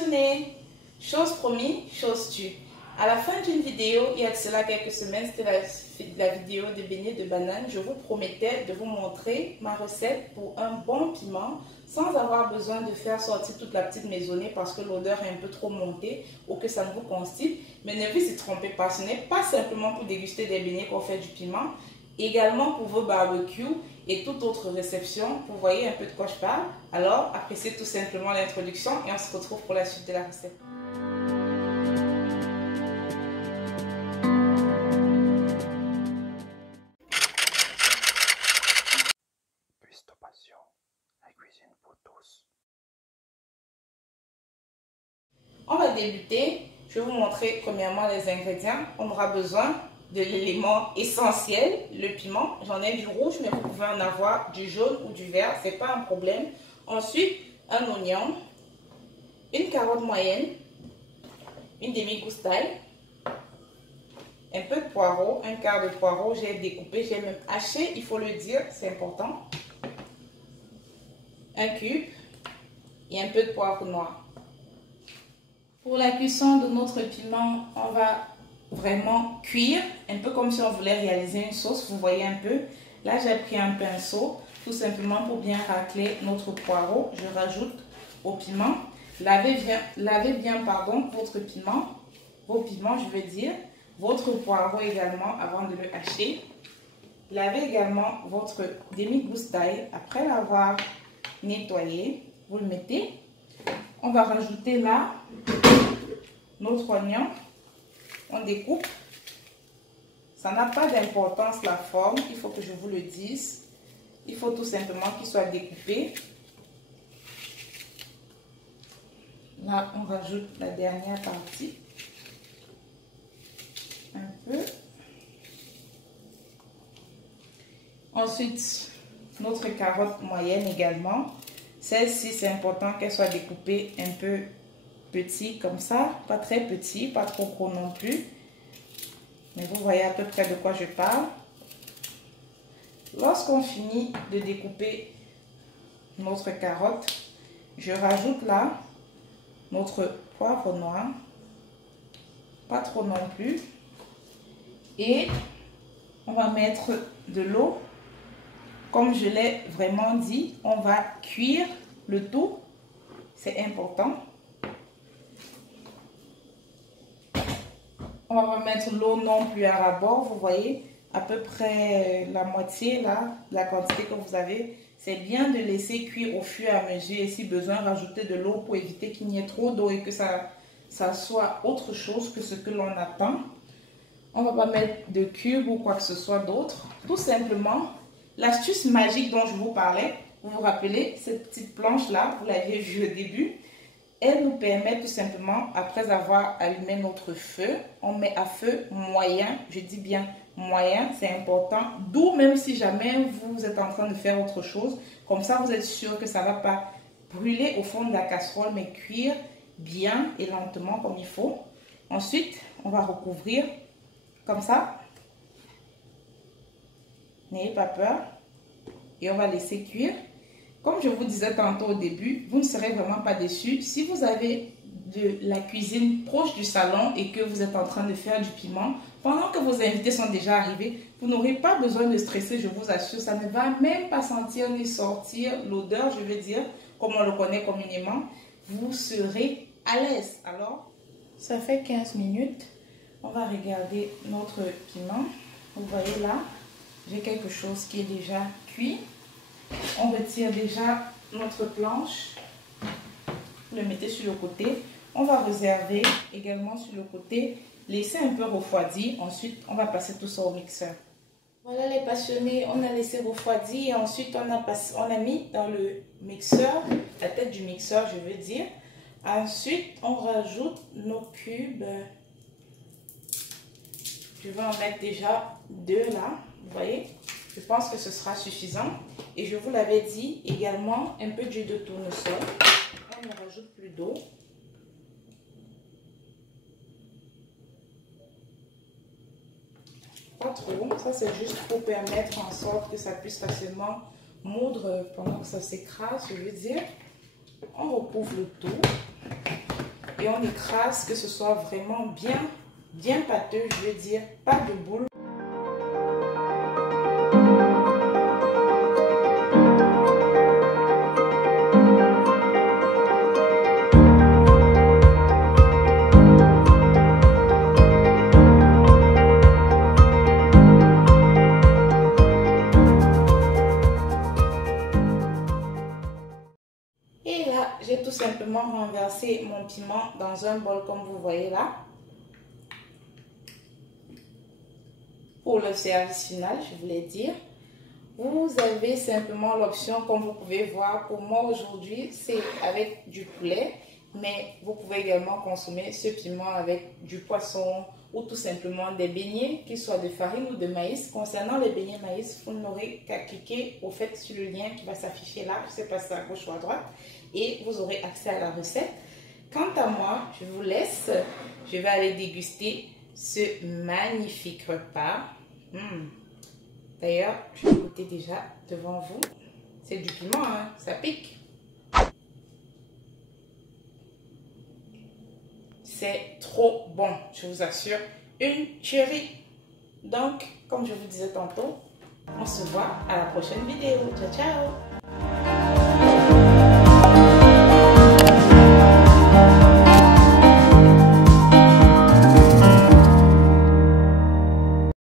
passionnés, chose promis, chose tue. À la fin d'une vidéo, il y a de cela quelques semaines, c'était la vidéo de beignets de banane. Je vous promettais de vous montrer ma recette pour un bon piment sans avoir besoin de faire sortir toute la petite maisonnée parce que l'odeur est un peu trop montée ou que ça ne vous constipe. Mais ne vous y trompez pas, ce n'est pas simplement pour déguster des beignets qu'on fait du piment, également pour vos barbecues et toute autre réception. Vous voyez un peu de quoi je parle? Alors, appréciez tout simplement l'introduction et on se retrouve pour la suite de la recette. On va débuter. Je vais vous montrer premièrement les ingrédients. On aura besoin de l'élément essentiel, le piment. J'en ai du rouge, mais vous pouvez en avoir du jaune ou du vert, c'est pas un problème. Ensuite, un oignon, une carotte moyenne, une demi-gousse d'ail, un peu de poireau, un quart de poireau. J'ai découpé, j'ai même haché, il faut le dire, c'est important. Un cube et un peu de poivre noir. Pour la cuisson de notre piment, on va vraiment cuire, un peu comme si on voulait réaliser une sauce, vous voyez un peu. Là, j'ai pris un pinceau, tout simplement pour bien racler notre poireau. Je rajoute au piment. Lavez bien votre piment, vos piments, je veux dire, votre poireau également avant de le hacher. Lavez également votre demi-gousse d'ail après l'avoir nettoyé. Vous le mettez. On va rajouter là notre oignon. On découpe. Ça n'a pas d'importance la forme, il faut que je vous le dise. Il faut tout simplement qu'il soit découpé. Là, on rajoute la dernière partie. Un peu. Ensuite, notre carotte moyenne également. Celle-ci, c'est important qu'elle soit découpée un peu petit comme ça. Pas très petit, pas trop gros non plus. Mais vous voyez à peu près de quoi je parle. Lorsqu'on finit de découper notre carotte, je rajoute là notre poivre noir. Pas trop non plus. Et on va mettre de l'eau. Comme je l'ai vraiment dit, on va cuire le tout. C'est important. On va remettre l'eau non plus à ras-bord. Vous voyez à peu près la moitié là, la quantité que vous avez. C'est bien de laisser cuire au fur et à mesure. Et si besoin, rajouter de l'eau pour éviter qu'il n'y ait trop d'eau et que ça soit autre chose que ce que l'on attend. On ne va pas mettre de cubes ou quoi que ce soit d'autre. Tout simplement, l'astuce magique dont je vous parlais, vous vous rappelez, cette petite planche-là, vous l'aviez vue au début, elle nous permet tout simplement, après avoir allumé notre feu, on met à feu moyen, je dis bien moyen, c'est important, d'où même si jamais vous êtes en train de faire autre chose, comme ça vous êtes sûr que ça ne va pas brûler au fond de la casserole, mais cuire bien et lentement comme il faut. Ensuite, on va recouvrir comme ça. N'ayez pas peur. Et on va laisser cuire. Comme je vous disais tantôt au début, vous ne serez vraiment pas déçus. Si vous avez de la cuisine proche du salon et que vous êtes en train de faire du piment, pendant que vos invités sont déjà arrivés, vous n'aurez pas besoin de stresser, je vous assure. Ça ne va même pas sentir ni sortir l'odeur, je veux dire, comme on le connaît communément. Vous serez à l'aise. Alors, ça fait 15 minutes. On va regarder notre piment. Vous voyez là, j'ai quelque chose qui est déjà cuit. On retire déjà notre planche. Vous le mettez sur le côté. On va réserver également sur le côté. Laisser un peu refroidir. Ensuite, on va passer tout ça au mixeur. Voilà les passionnés, on a laissé refroidir et ensuite on a mis dans le mixeur, la tête du mixeur je veux dire. Ensuite, on rajoute nos cubes. Je vais en mettre déjà 2 là, vous voyez. Je pense que ce sera suffisant. Et je vous l'avais dit également, un peu d'huile de tournesol. On ne rajoute plus d'eau. Pas trop, ça c'est juste pour permettre en sorte que ça puisse facilement moudre pendant que ça s'écrase, je veux dire. On recouvre le tout. et on écrase, que ce soit vraiment bien pâteux, je veux dire, pas de boule. Et là, j'ai tout simplement renversé mon piment dans un bol comme vous voyez là. Pour le service final, je voulais dire, vous avez simplement l'option, comme vous pouvez voir, pour moi aujourd'hui, c'est avec du poulet. Mais vous pouvez également consommer ce piment avec du poisson ou tout simplement des beignets, qu'ils soient de farine ou de maïs. Concernant les beignets maïs, vous n'aurez qu'à cliquer au fait sur le lien qui va s'afficher là. Je ne sais pas si c'est à gauche ou à droite. Et vous aurez accès à la recette. Quant à moi, je vous laisse. Je vais aller déguster ce magnifique repas. D'ailleurs, je vais goûter déjà devant vous. C'est du piment, hein? Ça pique. C'est trop bon, je vous assure. Une tuerie. Donc, comme je vous disais tantôt, on se voit à la prochaine vidéo. Ciao, ciao!